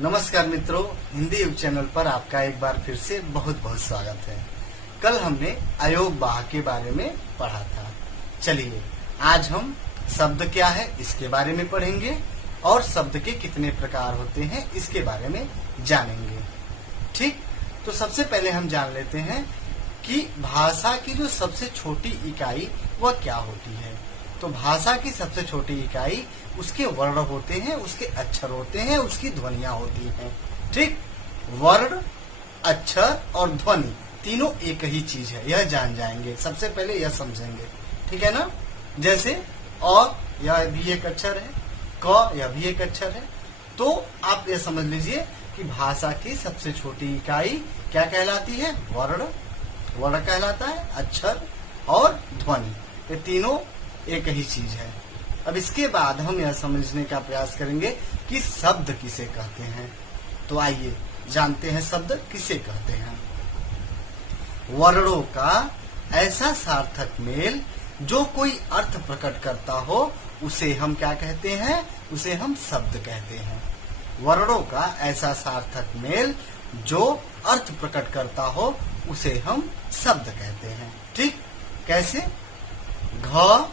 नमस्कार मित्रों, हिंदी युग चैनल पर आपका एक बार फिर से बहुत बहुत स्वागत है। कल हमने अयोग बाह के बारे में पढ़ा था। चलिए आज हम शब्द क्या है इसके बारे में पढ़ेंगे और शब्द के कितने प्रकार होते हैं इसके बारे में जानेंगे। ठीक, तो सबसे पहले हम जान लेते हैं कि भाषा की जो सबसे छोटी इकाई वह क्या होती है। तो भाषा की सबसे छोटी इकाई उसके वर्ण होते हैं, उसके अक्षर होते हैं, उसकी ध्वनियां होती हैं। ठीक, वर्ण, अक्षर और ध्वनि तीनों एक ही चीज है, यह जान जाएंगे। सबसे पहले यह समझेंगे, ठीक है ना। जैसे अ यह भी एक अक्षर है, क यह भी एक अक्षर है। तो आप यह समझ लीजिए कि भाषा की सबसे छोटी इकाई क्या कहलाती है? वर्ण कहलाता है, अक्षर और ध्वनि, ये तीनों एक ही चीज है। अब इसके बाद हम यह समझने का प्रयास करेंगे कि शब्द किसे कहते हैं। तो आइए जानते हैं शब्द किसे कहते हैं। वर्णों का ऐसा सार्थक मेल जो कोई अर्थ प्रकट करता हो उसे हम क्या कहते हैं? उसे हम शब्द कहते हैं। वर्णों का ऐसा सार्थक मेल जो अर्थ प्रकट करता हो उसे हम शब्द कहते हैं। ठीक, कैसे? घ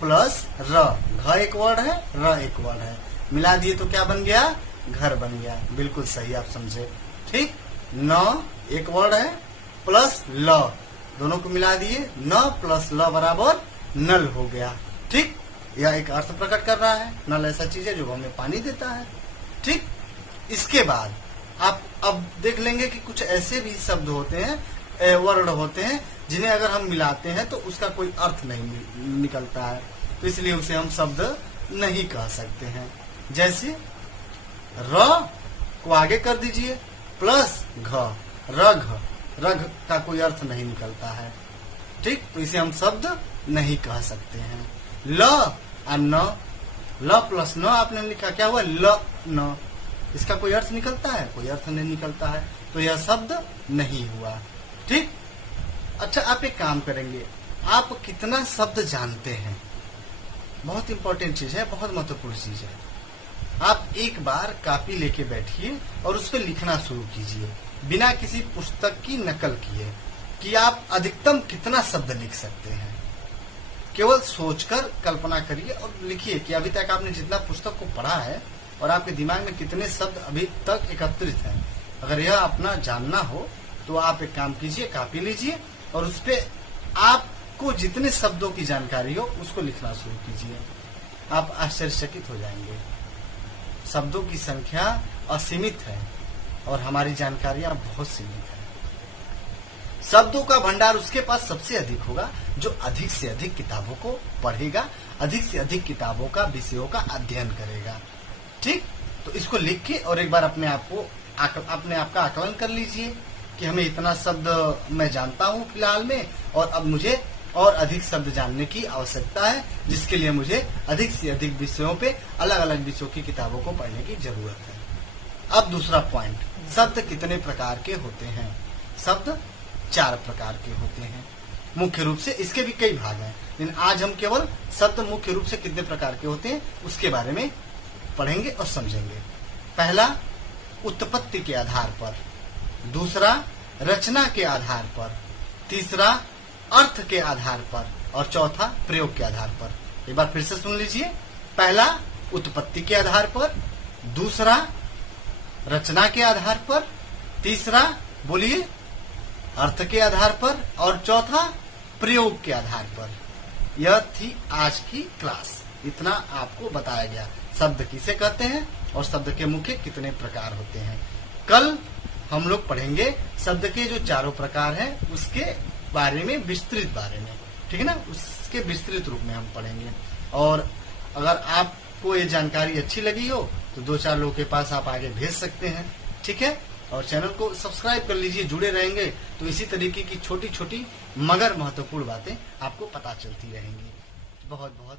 प्लस र, घ एक वर्ड है, र एक वर्ड है, मिला दिए तो क्या बन गया? घर बन गया। बिल्कुल सही आप समझे। ठीक, न एक वर्ड है प्लस ल, दोनों को मिला दिए, न प्लस ल बराबर नल हो गया। ठीक, यह एक अर्थ प्रकट कर रहा है। नल ऐसा चीज है जो हमें पानी देता है। ठीक, इसके बाद आप अब देख लेंगे कि कुछ ऐसे भी शब्द होते हैं, वर्ण होते हैं, जिन्हें अगर हम मिलाते हैं तो उसका कोई अर्थ नहीं निकलता है, तो इसलिए उसे हम शब्द नहीं कह सकते हैं। जैसे र को आगे कर दीजिए प्लस घ, रघ, रघ का कोई अर्थ नहीं निकलता है। ठीक, तो इसे हम शब्द नहीं कह सकते हैं। ल और न, ल प्लस न आपने लिखा, क्या हुआ? ल न, इसका कोई अर्थ निकलता है? कोई अर्थ नहीं निकलता है, तो यह शब्द नहीं हुआ। ठीक, अच्छा आप एक काम करेंगे, आप कितना शब्द जानते हैं? बहुत इंपॉर्टेंट चीज है, बहुत महत्वपूर्ण चीज है। आप एक बार कॉपी लेके बैठिए और उस पर लिखना शुरू कीजिए, बिना किसी पुस्तक की नकल किए, कि आप अधिकतम कितना शब्द लिख सकते हैं। केवल सोचकर कल्पना करिए और लिखिए कि अभी तक आपने जितना पुस्तक को पढ़ा है और आपके दिमाग में कितने शब्द अभी तक एकत्रित हैं। अगर यह अपना जानना हो तो आप एक काम कीजिए, कॉपी लीजिए और उस पे आपको जितने शब्दों की जानकारी हो उसको लिखना शुरू कीजिए। आप आश्चर्यचकित हो जाएंगे। शब्दों की संख्या असीमित है और हमारी जानकारियां बहुत सीमित है। शब्दों का भंडार उसके पास सबसे अधिक होगा जो अधिक से अधिक किताबों को पढ़ेगा, अधिक से अधिक किताबों का, विषयों का अध्ययन करेगा। ठीक, तो इसको लिख के और एक बार अपने आप का आकलन कर लीजिए कि हमें इतना शब्द मैं जानता हूँ फिलहाल में, और अब मुझे और अधिक शब्द जानने की आवश्यकता है, जिसके लिए मुझे अधिक से अधिक विषयों पे, अलग अलग विषयों की किताबों को पढ़ने की जरूरत है। अब दूसरा पॉइंट, शब्द कितने प्रकार के होते हैं? शब्द 4 प्रकार के होते हैं मुख्य रूप से। इसके भी कई भाग हैं, लेकिन आज हम केवल शब्द मुख्य रूप से कितने प्रकार के होते हैं उसके बारे में पढ़ेंगे और समझेंगे। पहला, उत्पत्ति के आधार पर, दूसरा रचना के आधार पर, तीसरा अर्थ के आधार पर और चौथा प्रयोग के आधार पर। एक बार फिर से सुन लीजिए। पहला उत्पत्ति के आधार पर, दूसरा रचना के आधार पर, तीसरा बोलिए अर्थ के आधार पर और चौथा प्रयोग के आधार पर। यह थी आज की क्लास। इतना आपको बताया गया, शब्द किसे कहते हैं और शब्द के मुख्य कितने प्रकार होते हैं। कल हम लोग पढ़ेंगे शब्द के जो 4 प्रकार हैं उसके बारे में, विस्तृत बारे में, ठीक है ना, उसके विस्तृत रूप में हम पढ़ेंगे। और अगर आपको ये जानकारी अच्छी लगी हो तो 2-4 लोगों के पास आप आगे भेज सकते हैं। ठीक है, और चैनल को सब्सक्राइब कर लीजिए, जुड़े रहेंगे तो इसी तरीके की छोटी छोटी मगर महत्वपूर्ण बातें आपको पता चलती रहेंगी। बहुत बहुत